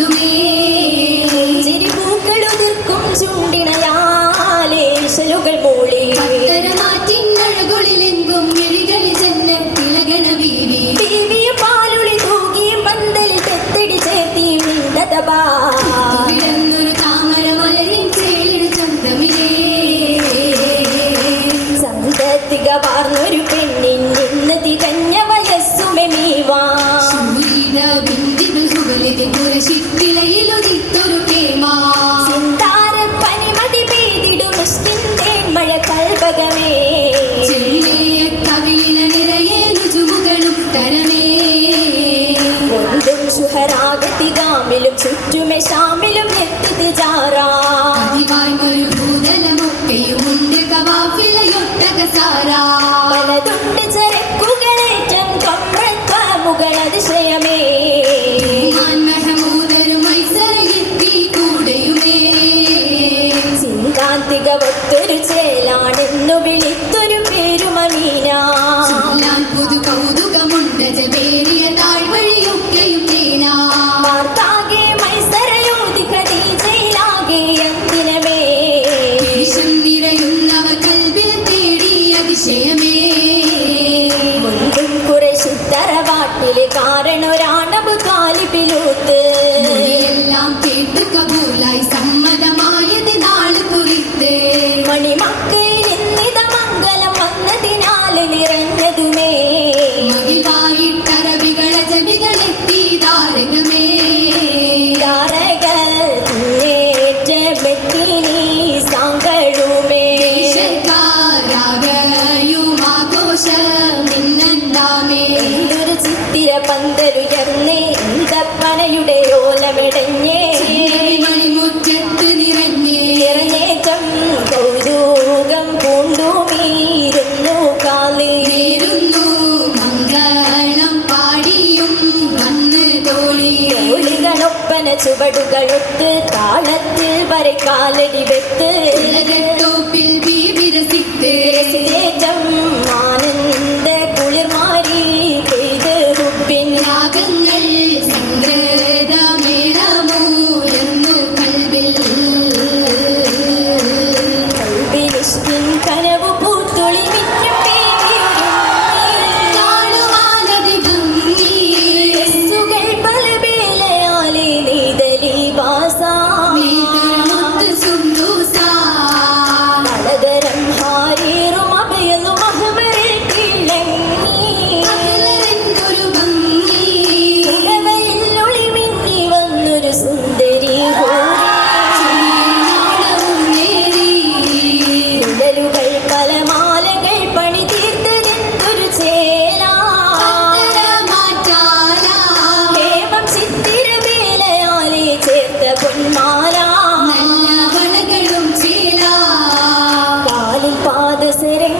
do mm me. -hmm. சுற்றுமே சாமிலும் எத்து ஜாரா அதிவாய் ஒரு பூதல முக்கை உண்டு கவாஃபிலையொட்டக சாரா பல துண்டு சரை குகலேற்றம் கொம்பழ்க்க முகலதிசயம் படுகழுத்து காலத்தில் வரை காலடி வெத்து sitting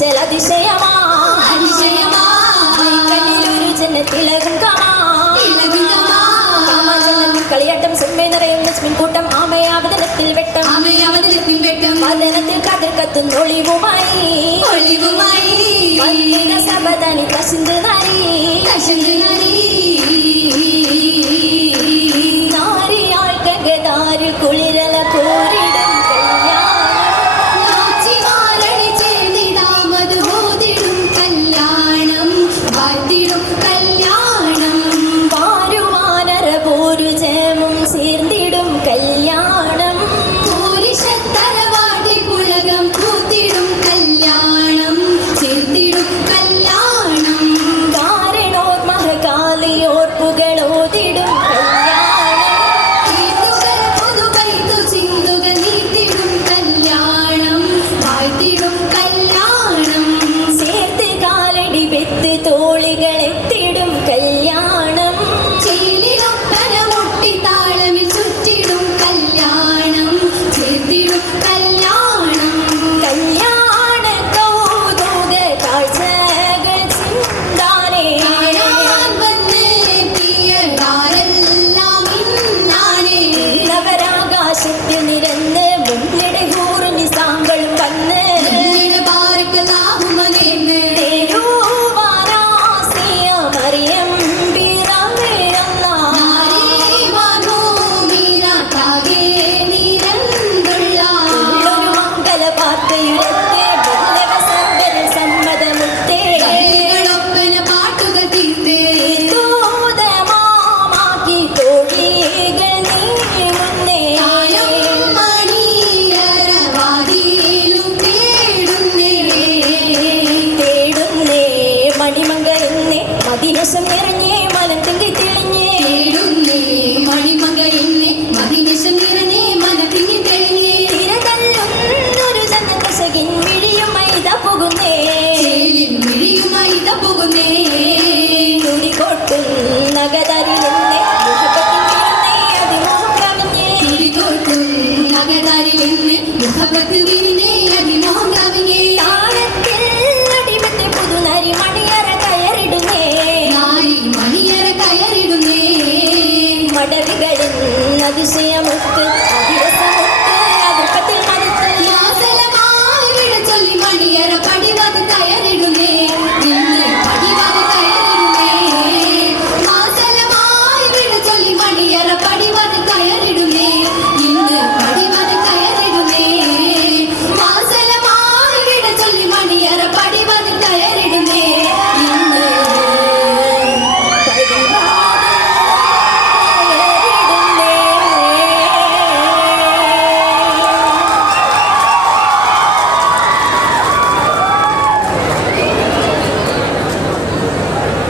செல அதிசயமா அதிசயமா கண்ணில் ஒரு சின்ன திலகுங்கமா களியாட்டம் செம்மை நிறையும் லட்சுமி கூட்டம் ஆமையாவது நத்தில் வெட்டம் ஆமையாவது நத்தில் வெட்டம் அதனத்தில் கதிர் கத்தும் ஒளிவுமாய் ஒளிவுமாய்